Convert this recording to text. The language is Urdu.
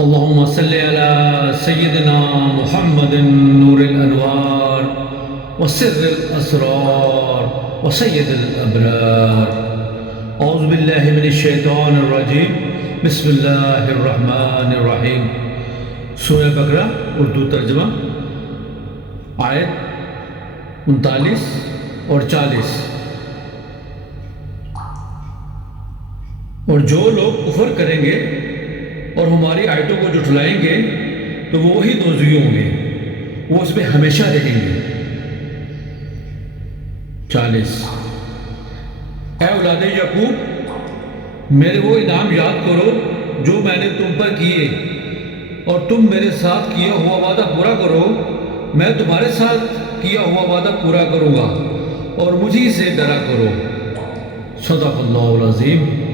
اللهم صل على سيدنا محمد نور الأنوار وسر الأسرار وسيد الأبرار. اعوذ باللہ من الشیطان الرجیم. بسم اللہ الرحمن الرحیم. سورہ بقرہ اردو ترجمہ آیت 39 اور 40. اور جو لوگ کفر کریں گے اور ہماری آیتوں کو جھٹلائیں گے تو وہ وہی دوزخی ہوں گے، وہ اس میں ہمیشہ رہیں گے. 40. اے اولاد یعقوب، میرے وہ انعام یاد کرو جو میں نے تم پر کیے، اور تم میرے ساتھ کیا ہوا وعدہ پورا کرو. میں تمہارے ساتھ کیا ہوا وعدہ پورا کروں گا، اور مجھی سے ڈرا کرو. صدق اللہ العظیم.